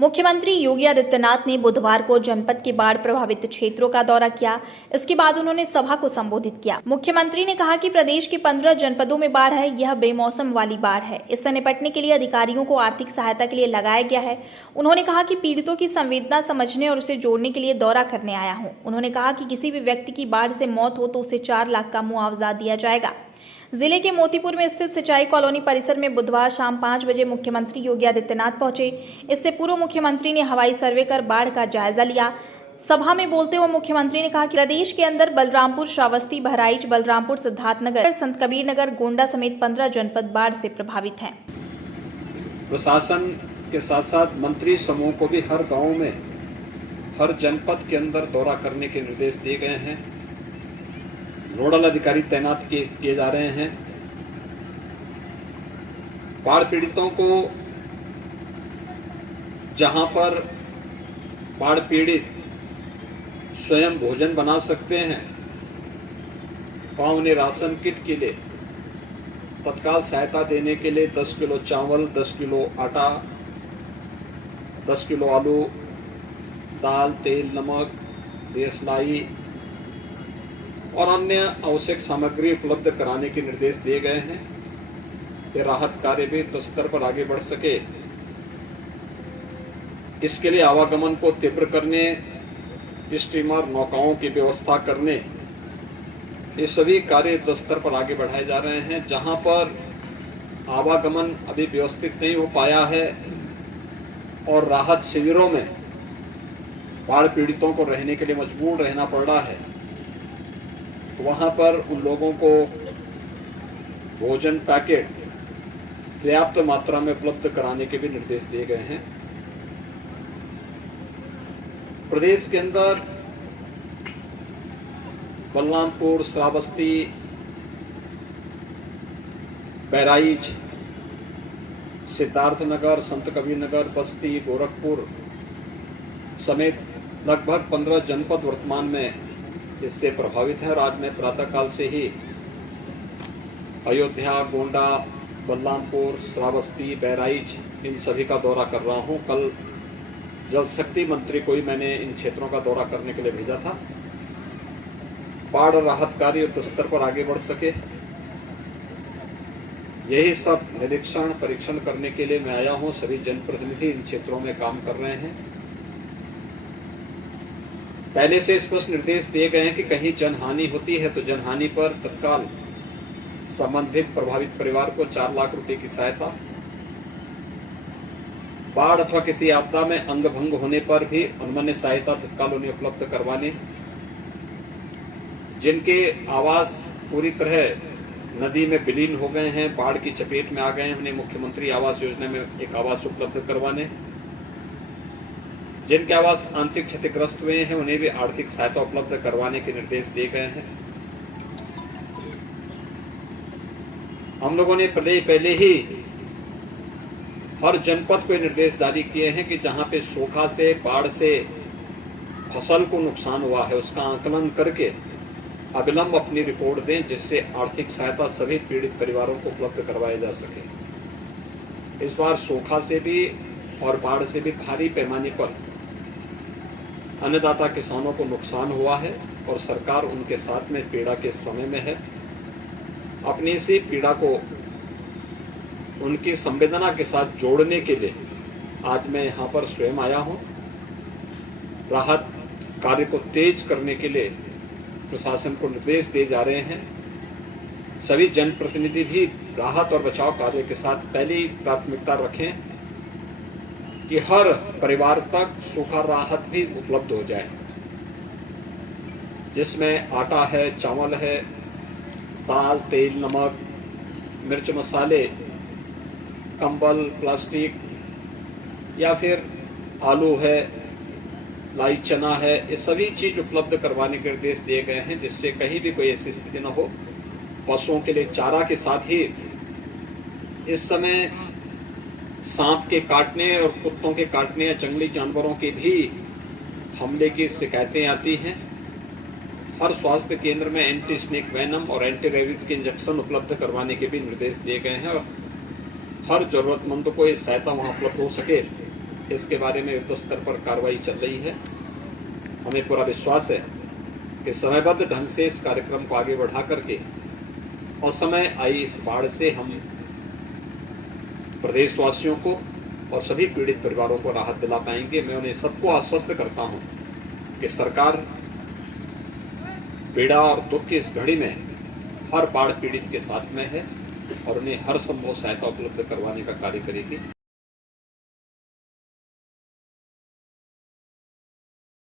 मुख्यमंत्री योगी आदित्यनाथ ने बुधवार को जनपद के बाढ़ प्रभावित क्षेत्रों का दौरा किया। इसके बाद उन्होंने सभा को संबोधित किया। मुख्यमंत्री ने कहा कि प्रदेश के 15 जनपदों में बाढ़ है। यह बेमौसम वाली बाढ़ है। इससे निपटने के लिए अधिकारियों को आर्थिक सहायता के लिए लगाया गया है। उन्होंने कहा कि पीड़ितों की संवेदना समझने और उसे जोड़ने के लिए दौरा करने आया हूँ। उन्होंने कहा कि किसी भी व्यक्ति की बाढ़ से मौत हो तो उसे 4 लाख का मुआवजा दिया जाएगा। जिले के मोतीपुर में स्थित सिंचाई कॉलोनी परिसर में बुधवार शाम 5 बजे मुख्यमंत्री योगी आदित्यनाथ पहुंचे। इससे पूर्व मुख्यमंत्री ने हवाई सर्वे कर बाढ़ का जायजा लिया। सभा में बोलते हुए मुख्यमंत्री ने कहा कि प्रदेश के अंदर बलरामपुर, श्रावस्ती, बहराइच, बलरामपुर, सिद्धार्थनगर, संत कबीर नगर, गोंडा समेत 15 जनपद बाढ़ से प्रभावित हैं। प्रशासन के साथ साथ मंत्री समूह को भी हर गांव में, हर जनपद के अंदर दौरा करने के निर्देश दिए गए हैं। नोडल अधिकारी तैनात किए जा रहे हैं। बाढ़ पीड़ितों को जहां पर बाढ़ पीड़ित स्वयं भोजन बना सकते हैं, वहां उन्हें राशन किट के लिए तत्काल सहायता देने के लिए 10 किलो चावल, 10 किलो आटा, 10 किलो आलू, दाल, तेल, नमक, देसलाई और अन्य आवश्यक सामग्री उपलब्ध कराने के निर्देश दिए गए हैं। ये राहत कार्य भी युद्ध स्तर पर आगे बढ़ सके, इसके लिए आवागमन को तीव्र करने, स्टीमर, नौकाओं की व्यवस्था करने, ये सभी कार्य युद्ध स्तर पर आगे बढ़ाए जा रहे हैं। जहां पर आवागमन अभी व्यवस्थित नहीं हो पाया है और राहत शिविरों में बाढ़ पीड़ितों को रहने के लिए मजबूर रहना पड़ रहा है, वहां पर उन लोगों को भोजन पैकेट पर्याप्त मात्रा में उपलब्ध कराने के भी निर्देश दिए गए हैं। प्रदेश के अंदर बलरामपुर, श्रावस्ती, बहराइच, सिद्धार्थनगर, संत कबीर नगर, बस्ती, गोरखपुर समेत लगभग 15 जनपद वर्तमान में इससे प्रभावित है। और आज मैं प्रातःकाल से ही अयोध्या, गोंडा, बलरामपुर, श्रावस्ती, बहराइच इन सभी का दौरा कर रहा हूं। कल जल शक्ति मंत्री को ही मैंने इन क्षेत्रों का दौरा करने के लिए भेजा था। बाढ़ राहत कार्य युद्ध स्तर पर आगे बढ़ सके, यही सब निरीक्षण परीक्षण करने के लिए मैं आया हूं। सभी जनप्रतिनिधि इन क्षेत्रों में काम कर रहे हैं। पहले से स्पष्ट निर्देश दिए गए हैं कि कहीं जनहानि होती है तो जनहानि पर तत्काल संबंधित प्रभावित परिवार को 4 लाख रुपए की सहायता, बाढ़ अथवा किसी आपदा में अंग भंग होने पर भी अनुमन्य सहायता तत्काल उन्हें उपलब्ध करवाने, जिनके आवास पूरी तरह नदी में विलीन हो गए हैं, बाढ़ की चपेट में आ गए हैं, उन्हें मुख्यमंत्री आवास योजना में एक आवास उपलब्ध करवाने, जिनके आवास आंशिक क्षतिग्रस्त हुए हैं उन्हें भी आर्थिक सहायता उपलब्ध करवाने के निर्देश दिए गए हैं। हम लोगों ने पहले ही हर जनपद को निर्देश जारी किए हैं कि जहां पे सूखा से, बाढ़ से फसल को नुकसान हुआ है उसका आकलन करके अविलंब अपनी रिपोर्ट दें, जिससे आर्थिक सहायता सभी पीड़ित परिवारों को उपलब्ध करवाया जा सके। इस बार सूखा से भी और बाढ़ से भी भारी पैमाने पर अन्नदाता किसानों को नुकसान हुआ है और सरकार उनके साथ में पीड़ा के समय में है। अपनी इसी पीड़ा को उनकी संवेदना के साथ जोड़ने के लिए आज मैं यहाँ पर स्वयं आया हूँ। राहत कार्य को तेज करने के लिए प्रशासन को निर्देश दिए जा रहे हैं। सभी जनप्रतिनिधि भी राहत और बचाव कार्य के साथ पहली प्राथमिकता रखें कि हर परिवार तक सूखा राहत भी उपलब्ध हो जाए, जिसमें आटा है, चावल है, दाल, तेल, नमक, मिर्च मसाले, कंबल, प्लास्टिक या फिर आलू है, लाई चना है, ये सभी चीज उपलब्ध करवाने के निर्देश दिए गए हैं, जिससे कहीं भी कोई ऐसी स्थिति न हो। पशुओं के लिए चारा के साथ ही इस समय सांप के काटने और कुत्तों के काटने या जंगली जानवरों के भी हमले की शिकायतें आती हैं। हर स्वास्थ्य केंद्र में एंटी स्नेक वेनम और एंटी रेबीज के इंजेक्शन उपलब्ध करवाने के भी निर्देश दिए गए हैं और हर जरूरतमंद को ये सहायता वहां उपलब्ध हो सके, इसके बारे में युद्ध स्तर पर कार्रवाई चल रही है। हमें पूरा विश्वास है कि समयबद्ध ढंग से इस कार्यक्रम को आगे बढ़ा करके और समय आई इस बाढ़ से हम प्रदेशवासियों को और सभी पीड़ित परिवारों को राहत दिला पाएंगे। मैं उन्हें सबको आश्वस्त करता हूं कि सरकार पीड़ा और दुख की इस घड़ी में हर बाढ़ पीड़ित के साथ में है और उन्हें हर संभव सहायता उपलब्ध करवाने का कार्य करेगी।